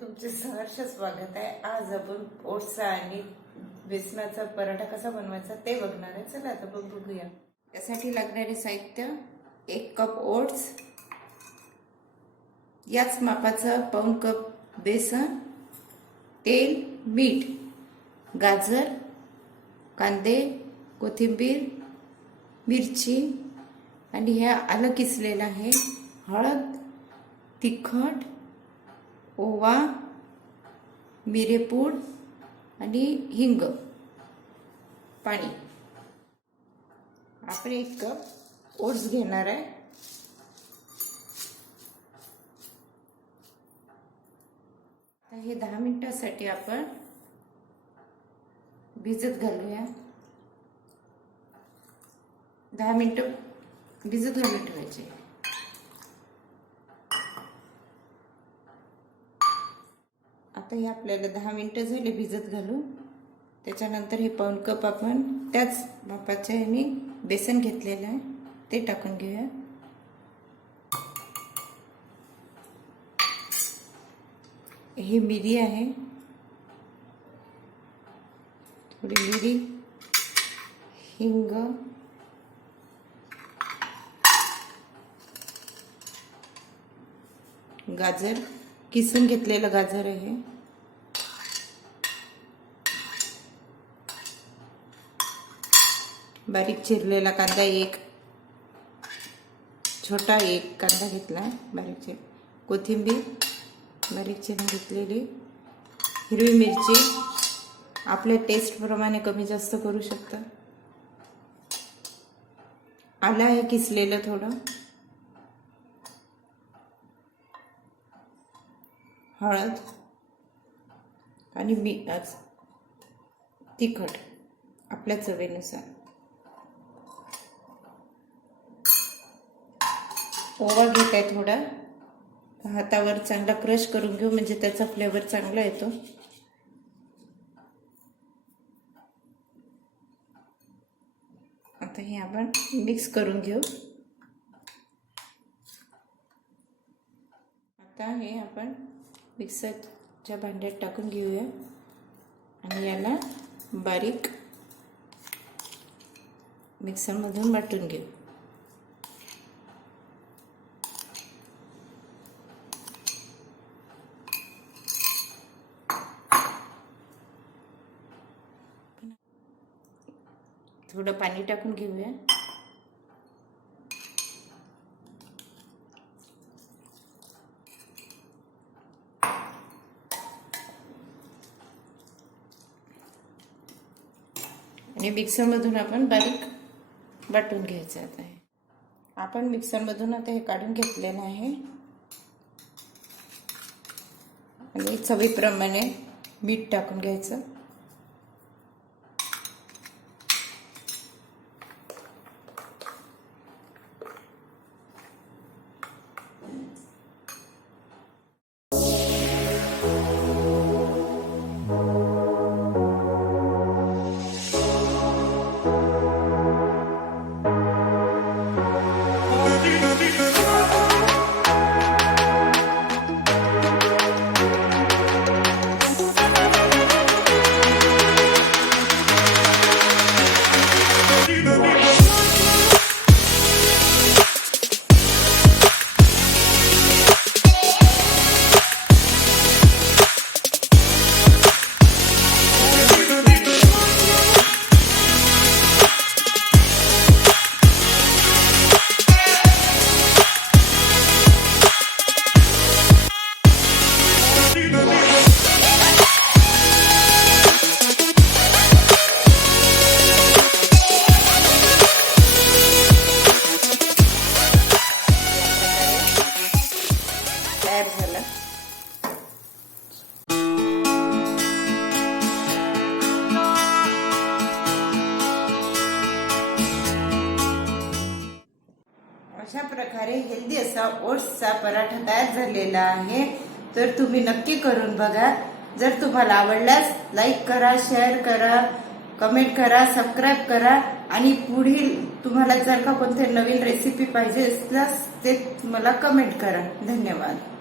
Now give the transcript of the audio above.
तुमचे सहर्ष स्वागत आहे। आज आपण ओट्सचा आणि बेसनाचा पराठा कसा बनवायचा ते बघणार आहे। चला आता बघूया। यासाठी लागणारे साहित्य 1 कप ओट्स, याच मापाचा पाऊण कप बेसन, तेल, मीठ, गाजर, कांदे, कोथिंबीर, मिरची आणि हे आलं किसलेलं आहे, हळद, तिखट, ओवा, मिरेपूड आणि हिंग, पाणी। आपण 1 कप ओट्स घेणार आहे। हे 10 मिनिटांसाठी आपण भिजत घालूया। 10 मिनिटं भिजत घालून ठेवायचे। आता हे आपल्याला 10 मिनिटं झाले भिजत घालून। त्याच्यानंतर हे पाऊण कप आपण त्याच मापाच्या ह्याने बेसन घेतलेलं आहे ते टाकून घेऊया। हे मिरी आहे, थोडी मिरी, हिंग, गाजर, किसून घेतलेलं गाजर आहे, बारीक चिरलेला कांदा, एक छोटा एक कांदा घेतला बारीक चिर, कोथिंबीर बारीक चिरून घेतलेली, हिरवी मिरची आपल्या टेस्ट प्रमाणे कमी जास्त करू शकता, आलं आहे किसलेलं थोडं, हळद आणि तिखट आपल्या चवीनुसार, ओवा घेत आहे थोडा, हातावर चांगला क्रश करून घेऊ म्हणजे त्याचा फ्लेवर चांगला येतो। आता हे आपण मिक्स करून घेऊ। आता हे आपण मिक्सरच्या भांड्यात टाकून घेऊया आणि याला बारीक मिक्सरमधून वाटून घेऊ। थोडं पाणी टाकून घेऊया। आणि मिक्सरमधून आपण बारीक वाटून घ्यायचं आता आहे। आपण मिक्सरमधून आता हे काढून घेतलेलं आहे आणि चवीप्रमाणे मीठ टाकून घ्यायचं। तयार झाला। अशा प्रकारे हेल्दी असा ओट्सचा पराठा तयार झालेला आहे। तर तुम्ही नक्की करून बघा। जर तुम्हाला आवडल्यास लाईक करा, शेअर करा, कमेंट करा, सबस्क्राइब करा आणि पुढील तुम्हाला जर का कोणते नवीन रेसिपी पाहिजे असल्यास ते मला कमेंट करा। धन्यवाद।